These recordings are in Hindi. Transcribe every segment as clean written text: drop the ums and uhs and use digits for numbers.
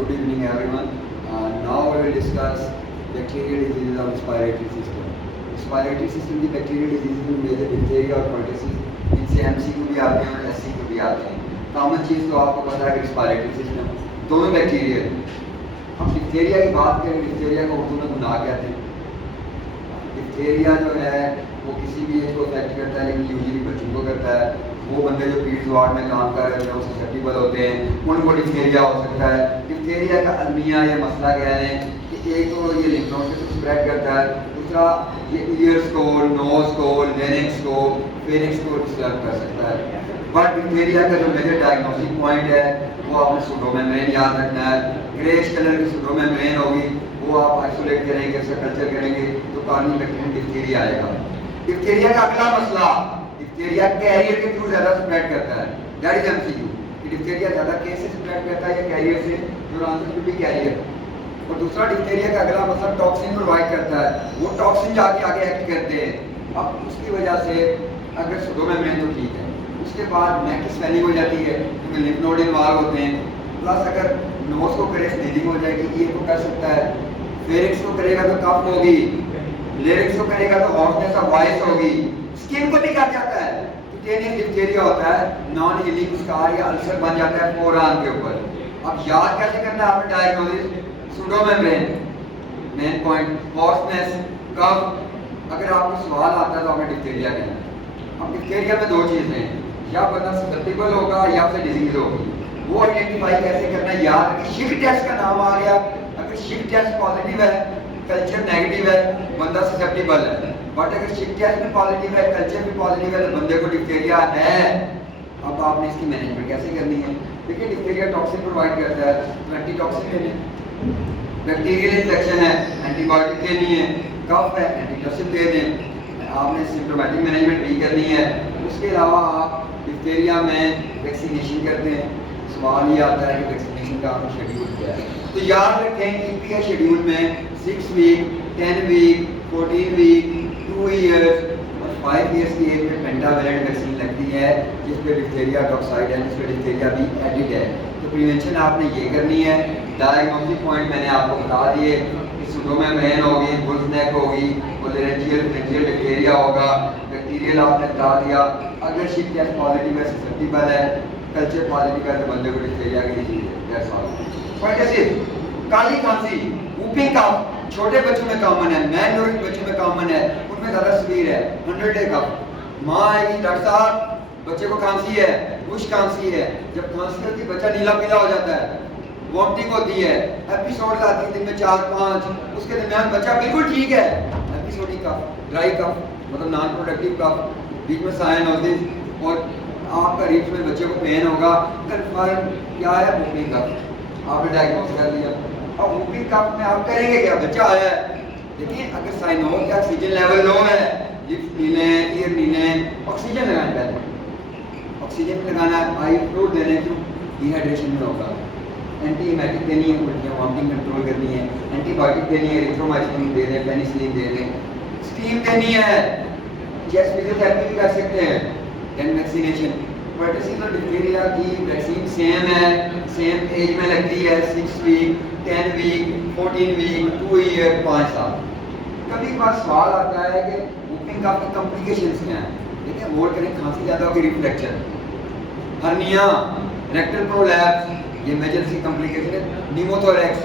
Good evening, everyone. Now we will discuss bacterial diseases of respiratory system. Respiratory system की bacterial diseases में मेजर डिप्थेरिया और परटेसिस इनसे MCQ भी आते हैं और SCQ भी आते हैं। कॉमन चीज़ तो आपको पता है कि respiratory system दोनों बैक्टीरियल हैं। हम डिप्थेरिया की बात करें, डिप्थेरिया को उर्दू में गुनाह कहते हैं। डिप्थेरिया जो है वो किसी भी एज को अफेक्ट करता है, लेकिन यूजुअली बच्चों को करता है। वो बंदे जो पीड्स वार्ड में काम कर रहे हैं वो ससेप्टिबल होते हैं, उनको डिप्थेरिया हो सकता है। डिप्थेरिया का अलमिया या मसला कह रहे हैं कि एक तो ये लिम्फ नोड से स्प्रेड करता है, दूसरा ये ईयर्स को, नोज को, लेरिक्स को, फेरिक्स को डिस्टर्ब कर सकता है। बट डिप्थेरिया का जो मेजर डायग्नोस्टिक पॉइंट है वो आपने सूडोमेम्ब्रेन याद रखना है। ग्रेइश कलर की सूडोमेम्ब्रेन होगी, वो आप आइसोलेट करेंगे, उसका कल्चर करेंगे तो कार्निबैक्टीरियम डिप्थेरिया आएगा। डिप्थेरिया का अगला मसला, डिप्थेरिया कैरियर के थ्रू ज्यादा स्प्रेड करता है। दैट इज एमसीक्यू कि डिप्थेरिया ज्यादा केस से स्प्रेड करता है या कैरियर से, जो आंसर टू बी कैरियर। और दूसरा डिप्थेरिया का अगला मसला टॉक्सिन प्रोवाइड करता है, वो टॉक्सिन जाके आगे एक्ट करते हैं। अब उसकी वजह से अगर सूडोमेम्ब्रेन तो ठीक है, उसके बाद नेक स्वेलिंग हो जाती है क्योंकि लिम्फ नोड इन्वॉल्व होते हैं। प्लस अगर नोज को करे स्नीजिंग हो जाएगी, ईयर को कर सकता है, फेरिक्स को करेगा तो कफ होगी, लेरिक्स को करेगा तो हॉर्सनेस ऑफ वॉइस होगी, स्किन को भी काट जाता है। क्यूटेनियस डिप्थेरिया होता है, नॉन हीलिंग स्कार या अल्सर बन जाता है फोरआर्म के ऊपर। अब याद कैसे करना है आपने डायग्नोसिस? सूडोमेम्ब्रेन मेन पॉइंट, हॉर्सनेस, कफ। अगर आपको सवाल आता है तो आपने डिप्थेरिया कहना है। अब डिप्थेरिया में दो चीजें हैं, या बंदा ससेप्टिबल होगा या फिर डिजीज होगी। वो आइडेंटिफाई कैसे करना है? याद रखिए, शिक टेस्ट का नाम आ गया। अगर शिक टेस्ट पॉजिटिव है, कल्चर नेगेटिव है, बंदा ससेप्टिबल है। बट अगर शिक टेस्ट भी पॉजिटिव है, कल्चर भी पॉजिटिव है, तो बंदे को डिप्थेरिया है। अब आपने इसकी मैनेजमेंट कैसे करनी है? देखिए, डिप्थेरिया टॉक्सिन प्रोवाइड करता है, तो एंटीटॉक्सिन लेने। बैक्टीरियल इन्फेक्शन है, एंटीबायोटिक देनी है। कफ है, एंटीटॉक्सिन दे दें। आपने सिम्प्टोमेटिक मैनेजमेंट भी करनी है। उसके अलावा आप डिप्थेरिया में वैक्सीनेशन करते हैं। सवाल ये आता है कि वैक्सीनेशन का आपका शेड्यूल क्या है? तो याद रखें, ईपीएस शेड्यूल में 6 वीक, 10 वीक, 14 वीक, 2 ईयर्स और 5 ईयर्स की एज में पेंटावेलेंट वैक्सीन लगती है, जिस पे डिप्थेरिया टॉक्साइड है, जिस पे डिप्थेरिया भी एडिड है। तो प्रिवेंशन आपने ये करनी है। डायग्नोस्टिक पॉइंट मैंने आपको बता दिए कि सूडोमेम्ब्रेन होगी, बुल्स नेक होगी, कोलेरेंजियल फ्रिंजियल डिप्थेरिया होगा, बैक्टीरियल आपने बता दिया। अगर शिक टेस्ट पॉजिटिव है, ससेप्टिबल है, कल्चर पॉजिटिव है, तो बंदे को डिप्थेरिया की डिजीज है। That's all. परटेसिस, काली खांसी, वूपिंग कफ छोटे बच्चों में कॉमन है, मैन बच्चों में कॉमन है, उनमें ज्यादा सीवियर है। 100 डे कफ, माँ आएगी, डॉक्टर साहब बच्चे को खांसी है, खुश खांसी है। जब खांसी होती है बच्चा नीला पीला हो जाता है, वॉमिटिंग होती है, एपिसोड आती है दिन में 4-5, उसके दरमियान बच्चा बिल्कुल ठीक है। एपिसोडिक कफ, ड्राई कफ मतलब नॉन प्रोडक्टिव कफ, बीच में साइनोसिस और आपका रिब्स में बच्चे को पेन होगा। कन्फर्म क्या है? Whooping cough. आपने डायग्नोस कर लिया। अब वूपिंग कफ में आप करेंगे क्या? बच्चा आया है, देखिए अगर साइनोस या ऑक्सीजन लेवल लो है, लिप्स नीले हैं, ईयर नीले हैं, ऑक्सीजन लगाना पहले। ऑक्सीजन लगाना है, आई फ्लूइड देने क्यों? डिहाइड्रेशन में होगा। एंटीबायोटिक देनी है, उल्टियाँ वॉमिटिंग कंट्रोल करनी है, एंटीबायोटिक देनी है, एरिथ्रोमाइसिन दे दें, पेनिसिलिन दे दें, स्टीम देनी है, चेस्ट फिजियोथेरेपी भी कर सकते हैं, देन वैक्सीनेशन। परटेसिस और डिप्थेरिया की वैक्सीन सेम है, सेम एज में लगती है, 6 वीक, 10 वीक, 14 वीक, 2 ईयर, 5 साल। कभी बार सवाल आता है कि वूपिंग कफ की कॉम्प्लिकेशंस क्या हैं? देखिए, वोट करें, खांसी ज़्यादा होगी, रिफ्लेक्शन, हर्निया, रेक्टल प्रोलैप्स, ये मेजर सी कॉम्प्लिकेशन है। निमोथोरेक्स,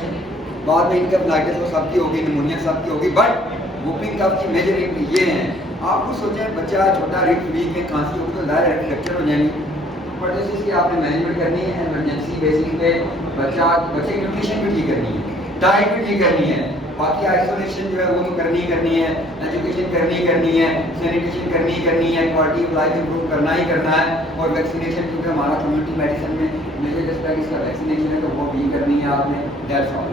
बाद में इनकेफेलाइटिस तो सबकी होगी, निमोनिया सबकी होगी, बट वूपिंग कफ की मेजर ये हैं। आपको सोचें बच्चा छोटा रिफ्ट वीक में खांसी होगी तो लायर फ्रैक्चर हो जाएगी। परटेसिस की आपने मैनेजमेंट करनी है, इमरजेंसी बेसिस पे बच्चे की न्यूट्रिशन भी ठीक करनी है, डाइट भी ठीक करनी है, बाकी आइसोलेशन जो है वो तो करनी है, एजुकेशन करनी है, सैनिटेशन करनी है, क्वालिटी ऑफ लाइफ इंप्रूव करना ही करना है। और वैक्सीनेशन क्योंकि हमारा कम्युनिटी मेडिसिन में मेजर एस्पेक्ट इसका वैक्सीनेशन है, तो वो भी करनी है आपने। That's all.